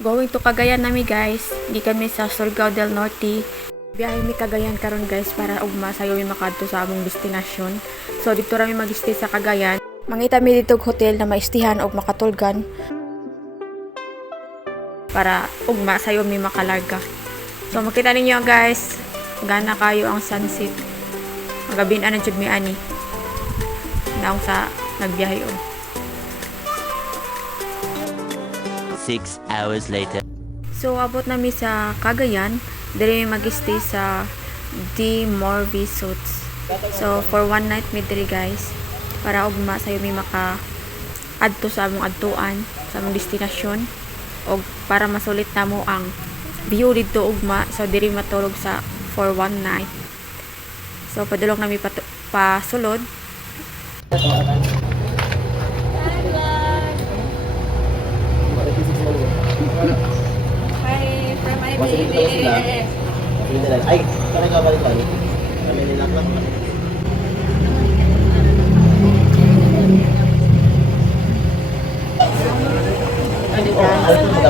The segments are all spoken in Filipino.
Going to Cagayan nami guys. Di kami sa Surigao del Norte. Biyahe mi Cagayan karon guys para ugma sayo mi makadto sa among destinasyon. So dito ra mi mag-stay sa Cagayan. Mangita mi dito hotel na maistihan og makatulgan para ugma sayo mi makalarga. So makita ninyo guys, gana kayo ang sunset. Magabin ana jud mi ani. Naong sa nagbiyahe og. 6 hours later. So abot nami sa Cagayan, diri mi mag-stay sa D More Resorts. So for one night mi diri guys para ugma sayo mi maka adto sa among adtuan sa among destinasyon og para masulit namo ang view dito ugma. So diri matulog sa for one night. So padulong nami pasulod. Hi, from my baby. Ay, kami ka balik lagi. Kami nilaklat.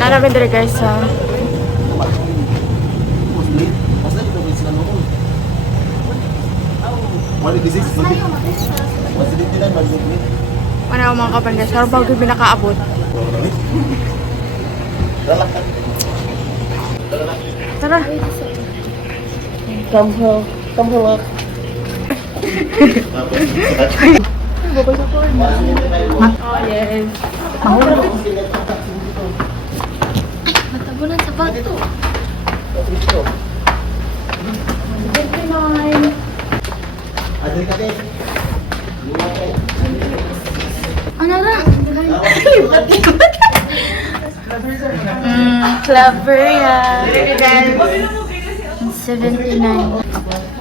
Nanamin diri guys sa ano mga kapan guys, pero bago binakaabot. Tara. Come here. Look. Oh yes. Matabunan sa bato. Ano na? Clever yan. 79.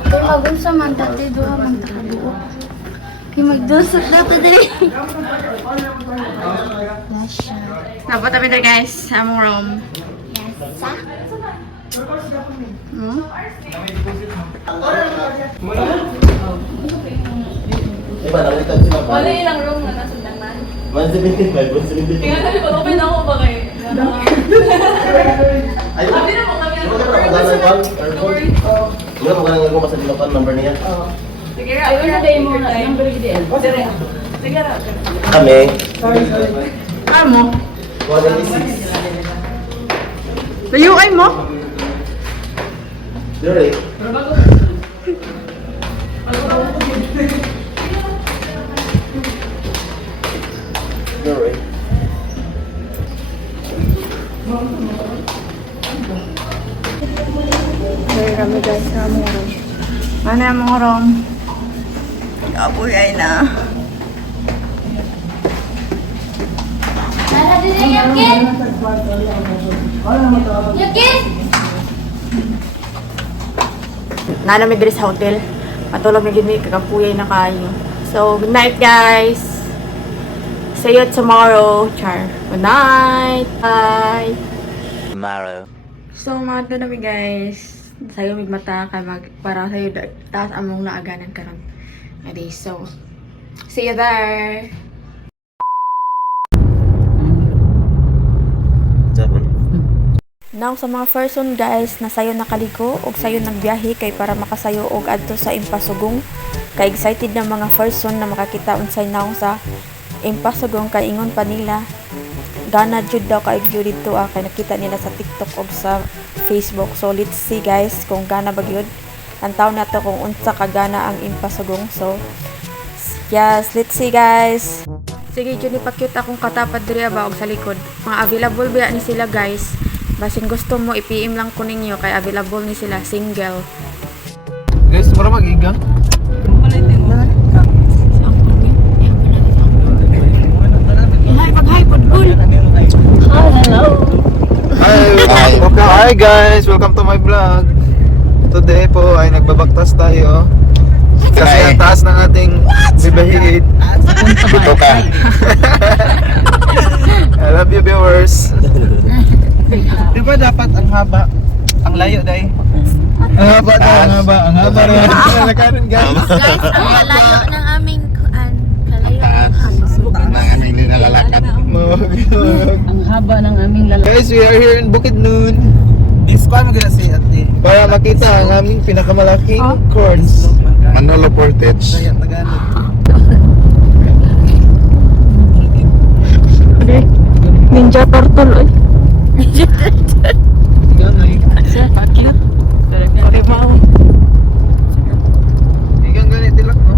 Kaya mag-unsa man dati, duha man takabuo. Kaya magdusot na ito dali. Lasha. Dapat kami diri guys sa among room. Sa? Hmm? Iba, nalitan sila pa. Wala ilang room na nasundan man. 175, 175. Tingnan natin pag open ako ba kayo? Ay, Sabi na po kami ang Wala ka magana ng bag? Wala ka magana ng sa dilapan number niya? Sige, ayun na tayo mo na. Number gidi. Sige ra. Kami. Ano mo? 186. Layo ay mo? Dire. Dire. Diri kami guys sa among room. Ano yung among room? Apoy ay na. Nara din yung yakin? Yakin? Nanami diri sa hotel. Matulog mi gid mi kagapuyay na kayo. So, good night guys. See you tomorrow. Char. Good night. Bye. Tomorrow. So, mga na mi guys. Sayo mig mata kay para sayo taas among naaganan karon. Adi, so see you there. Now sa mga person guys na sayo nakaligo og sayo nagbiyahe kay para makasayo og adto sa Impasugong. Kay excited na mga person na makakita unsay naong sa Impasugong kay ingon pa nila gana jud daw kay view dito kay nakita nila sa TikTok og sa Facebook. So let's see guys kung gana ba gyud. Antaw na to kung unsa ka gana ang Impasugong. So yes, let's see guys. Sige jud ipakita akong katapad diri ba og sa likod. Mga available ba ni sila guys. Basin gusto mo i-PM lang ko ninyo kay available ni sila single. Guys, para mag-igang. Hi guys, welcome to my vlog. Today po ay nagbabaktas tayo. Kasi ang taas ng ating bibahid. Dito ka. I love you viewers. Di ba dapat ang haba? Ang layo dai. Ang haba daw, ang haba. Ang haba rin. Nakarin guys. Guys, ang kalayo ng aming kalayo ng Taas. Tangan hindi nalalakad. Mawag. haba ng aming lalaki. Guys, we are here in Bukidnon. Disquan mo gina si ate. Para makita ang aming pinakamalaking corns. Manolo Portage. Kaya Tagalog. Ninja turtle, oy. Ganay. Cute. Kalimaw. Ikan ganit tilak no.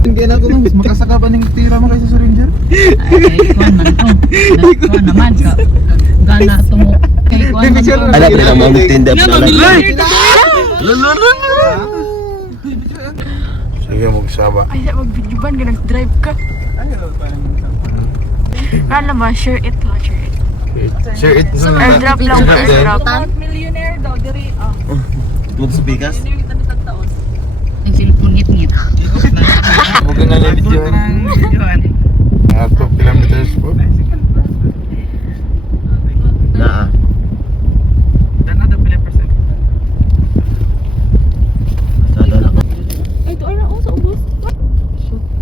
Hindi na ako mas makasaka pa ng tira mo kaysa sa Ranger. Ay, kuwan man to. Kuwan naman ka. Gana to mo. Kay kuwan man to. Ada pala mo tinda pala. Sige mo saba. Ay, mag-video ban ka, nag-drive ka. Kala mo, share it lang, share it. Sure it. Airdrop lang, airdrop. Millionaire daw diri. Tuwag sa bigas. Ang cellphone ngit-ngit. Huwag na lang video. 2 kilometers po. Naa. Another percent.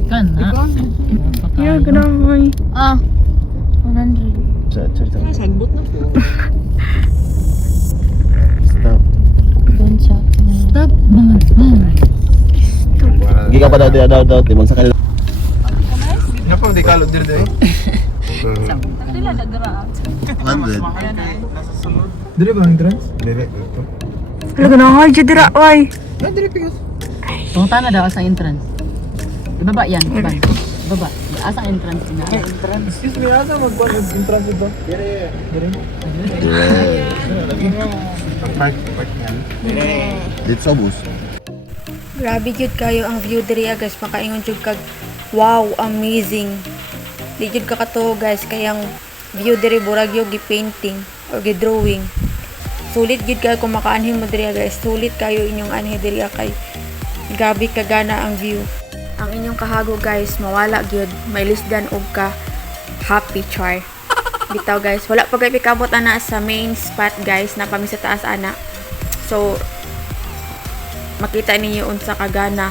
Kana. Yeah, ganun. Ah, 100. Sagbot na po. Stop. Stop mga Hindi ka pa daw timang sa kanila. Napang di kalod din dahil. Sila dagra. 100. Dire ba ang entrance? Dire ito. Talaga na nga, dira, oy. Ah, dire pikas. Tunta na daw sa entrance. Ibaba yan. Ibaba. Asa ang entrance na? Excuse me, asa magkuhan mag-entrance ito? Dire. Park yan. Dito sa bus. Grabe gyud kayo ang view diri guys, makaingon jud kag wow, amazing. Di jud ka kato guys, kayang view diri burag yo gi-painting or gi-drawing. Sulit gyud kayo kung makaanhin mo diri guys. Sulit kayo inyong anhi diri kay grabe kagana ang view. Ang inyong kahago guys, mawala gyud, may lisdan og ka happy char. Bitaw guys, wala pa kay pikabot ana sa main spot guys, na pami sa taas ana. So makita ninyo unsa kagana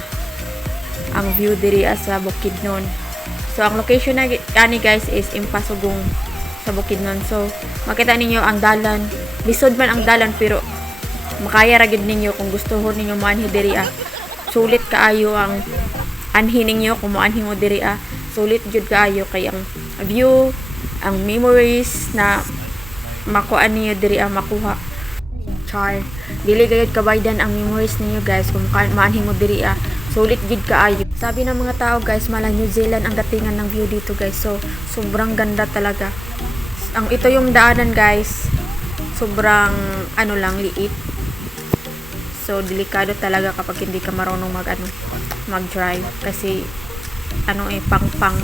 ang view diri sa Bukidnon. So ang location na ani guys is Impasugong sa Bukidnon. So makita ninyo ang dalan, lisod man ang dalan pero makaya ra gid ninyo kung gustohon ninyo maanhi diri. Sulit kaayo ang anhi ninyo kung maanhi mo diri. Sulit jud kaayo kay ang view, ang memories na makuha ninyo diri makuha. Char. Dili gayud kabaydan ang memories ninyo guys kung maanhin mo diri. Sulit gid kaayo. Sabi ng mga tao guys, mala New Zealand ang datingan ng view dito guys. So sobrang ganda talaga. Ang ito yung daanan guys. Sobrang ano lang liit. So delikado talaga kapag hindi ka marunong mag-drive kasi pang-pang.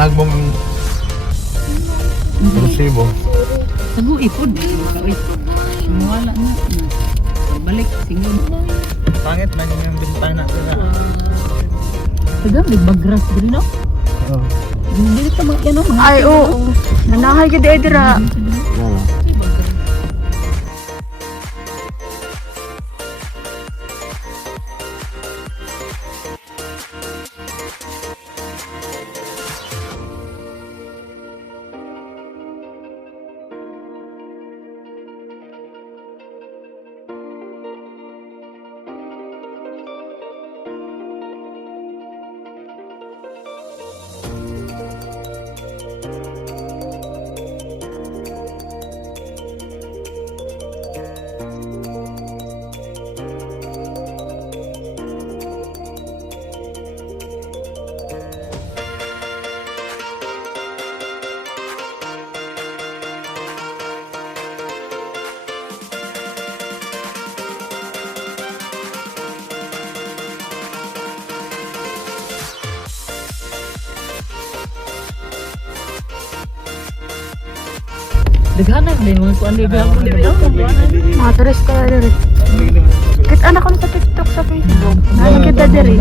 Nagbong resibo. Tagu ipod. Mawala na. Balik. Singon. Pangit man yung bintana dira. Taga, may bagras din no? Oh. Hindi ka mag-ano. Ay, oo. Nanahay gid dira. Wala. Daghanan din mga kuan diri gahapon diri. Mga turista diri. Kit anak ko sa TikTok sa Facebook. Ano kita diri?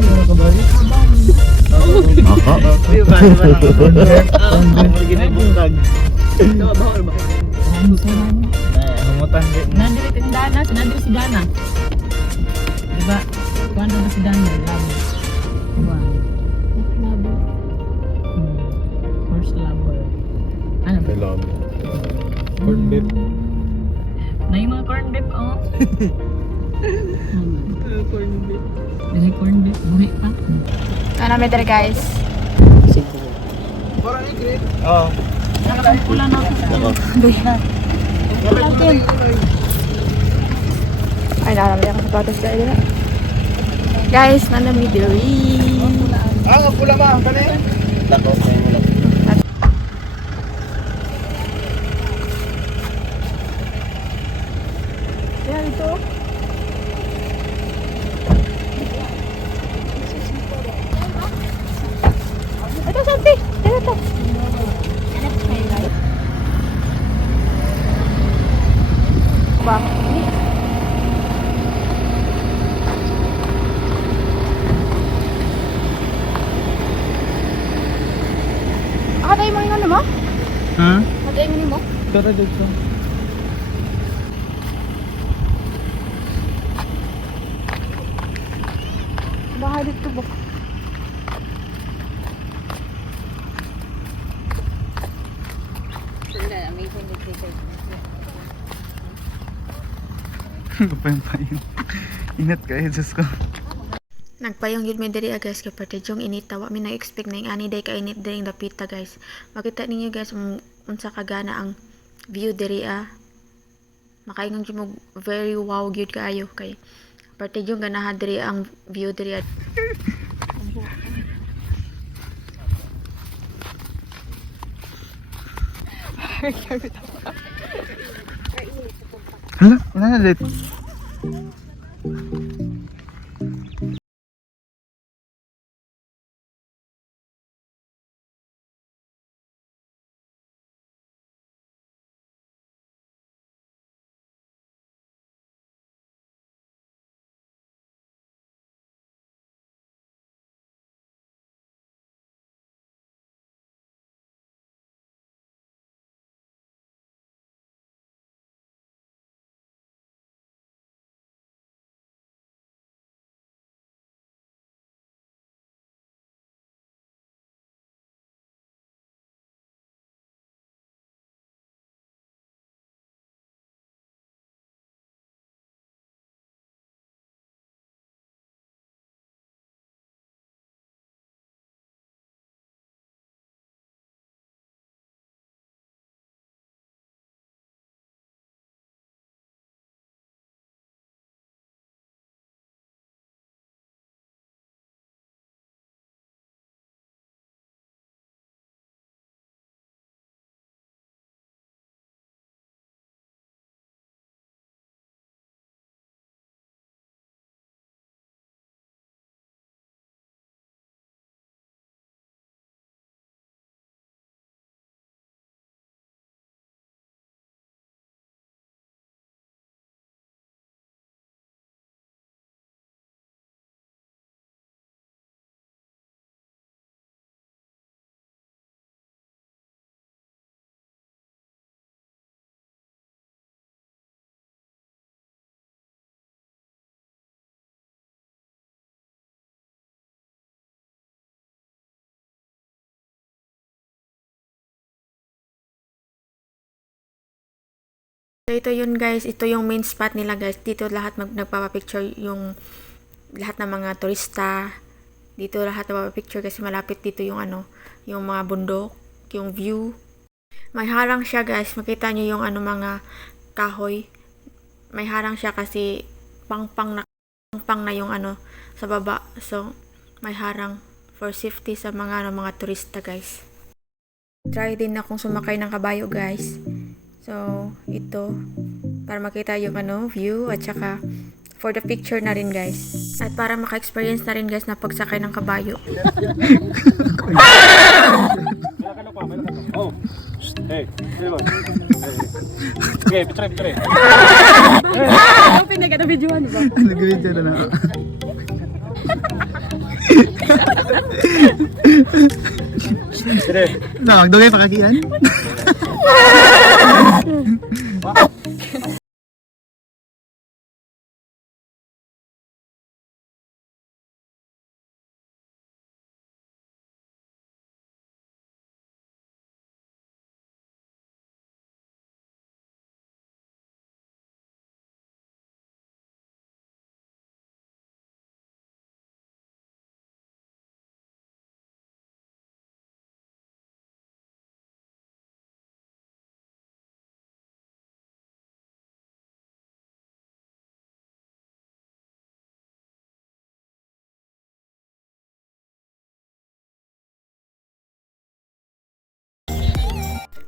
Nandiri tindana, nandiri si Dana. Diba? Kuan na si Dana, love. Kuan. First lover. Ano ba? Kailangan. Corn beef. Na yung mga corn beef, oh. Corn beef. Dili corn beef, buhi pa. Ano may diri guys? Parang i-grade. Oo. Pula na ako. Ay, nakalami ako sa patos dahil na. Guys, nanami diri. Nga pula ma, kani? Lako, kayo mo lang. Yan ito. Ito, Santi. Ito. Ba? Tayo mo yung ano mo? Ha? Tayo mo? Tara dito. Bahay dito ba? Kapayong-payong. Inat kayo, Diyos ko. Nagpayong yun may diri guys kay parte yung inita wa mi na-expect na yung ani day ka init diri dapita guys. Makita ninyo guys unsa kagana ang view diri makaingon gyud mo very wow gyud kaayo kay parte yung ganahan diri ang view diri. Hala, wala na late. So ito yun guys, ito yung main spot nila guys. Dito lahat nagpapapicture yung lahat ng mga turista. Dito lahat nagpapapicture kasi malapit dito yung ano, yung mga bundok, yung view. May harang siya guys, makita nyo yung ano mga kahoy. May harang siya kasi pang na yung ano sa baba. So may harang for safety sa mga ano, mga turista guys. Try din akong sumakay ng kabayo guys. So, ito, para makita yung ano, view, at saka for the picture na rin guys. At para maka-experience na rin guys na pagsakay ng kabayo. Oh. Hey, Silvan. Okay, picture. Nag-video na lang. Magdugay pa kagian?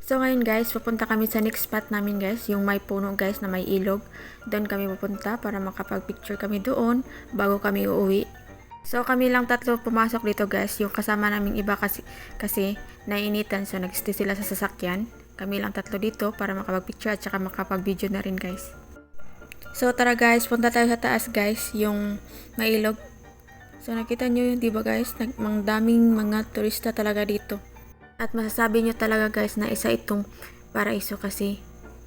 So ngayon guys, pupunta kami sa next spot namin guys, yung may puno guys na may ilog. Doon kami pupunta para makapag-picture kami doon bago kami uuwi. So kami lang tatlo pumasok dito guys, yung kasama naming iba kasi naiinitan, so nag-stay sila sa sasakyan. Kami lang tatlo dito para makapag-picture at saka makapag-video na rin guys. So tara guys, punta tayo sa taas guys, yung may ilog. So nakita nyo yun, diba guys, daming mga turista talaga dito. At masasabi nyo talaga guys na isa itong paraiso kasi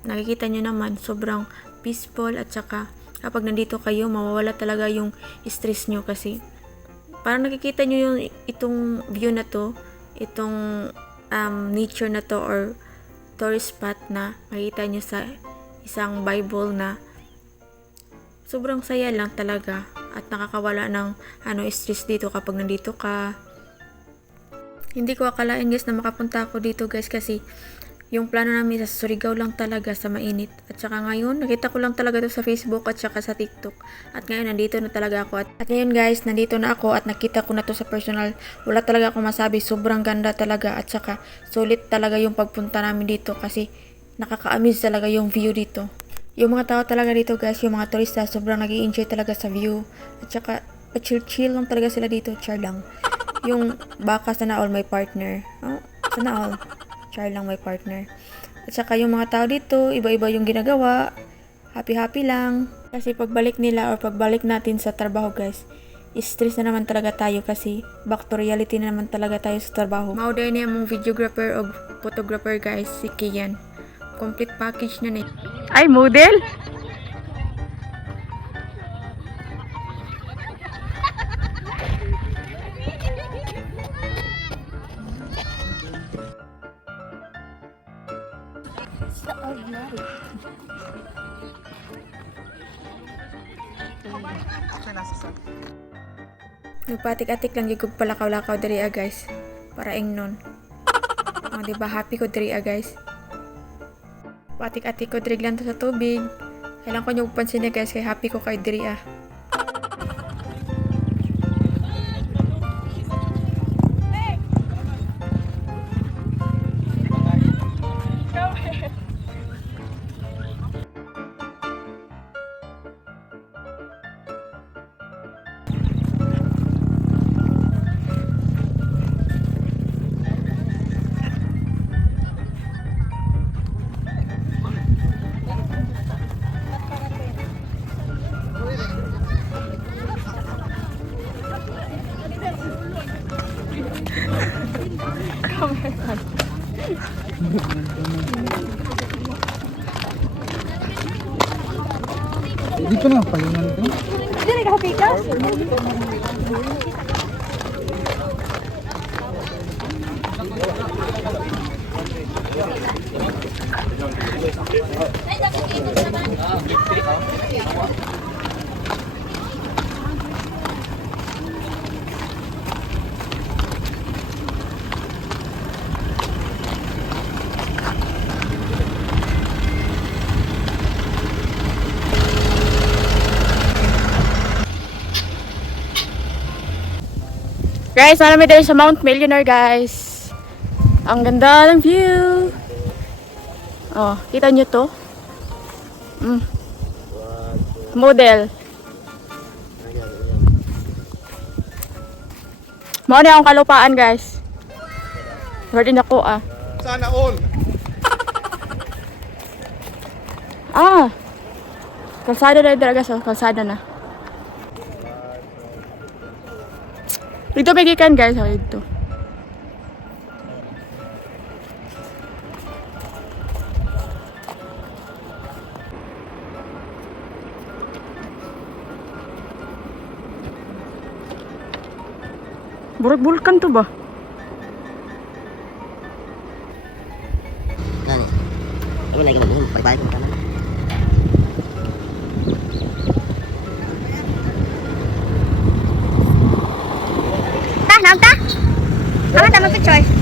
nakikita nyo naman sobrang peaceful at saka kapag nandito kayo mawawala talaga yung stress nyo kasi parang nakikita nyo yung itong view na to, itong nature na to or tourist spot na makikita nyo sa isang Bible na sobrang saya lang talaga at nakakawala ng stress dito kapag nandito ka. Hindi ko akalain guys na makapunta ako dito guys kasi yung plano namin sa Surigao lang talaga sa mainit. At saka ngayon, nakita ko lang talaga to sa Facebook at saka sa TikTok. At ngayon, nandito na talaga ako. At ngayon guys, nandito na ako at nakita ko na to sa personal. Wala talaga akong masabi, sobrang ganda talaga. At saka, sulit talaga yung pagpunta namin dito kasi nakaka-amaze talaga yung view dito. Yung mga tao talaga dito guys, yung mga turista, sobrang nag-i-enjoy talaga sa view. At saka, chill lang talaga sila dito, char lang. Yung baka sana all may partner. Oh, sana all. Char lang may partner. At saka yung mga tao dito, iba-iba yung ginagawa. Happy-happy lang. Kasi pagbalik nila or pagbalik natin sa trabaho guys, stress na naman talaga tayo kasi back to reality na naman talaga tayo sa trabaho. Mauday niya mong videographer o photographer guys, si Kian. Complete package na niya. Ay, model? Nagpatik-atik lang yung palakaw-lakaw diri guys. Para ingnon. Diba happy ko diri guys. Patik-atik ko diri lang to sa tubig. Kailangan ko nyo pansin guys kay happy ko kay diri Dito na, palingan ito. Guys, marami tayo sa Mount Millionaire, guys. Ang ganda ng view. Oh, kita nyo to? Model. Mao na akong kalupaan, guys. Ready na ko, Sana all. Ah! Kalsada na talaga so. Kalsada na. Dito may gikan guys. Oh, dito. Bulkan to ba? Nani? Ini lagi mau berbalik ke kanan. Tah, naon tah? Ano tama picture?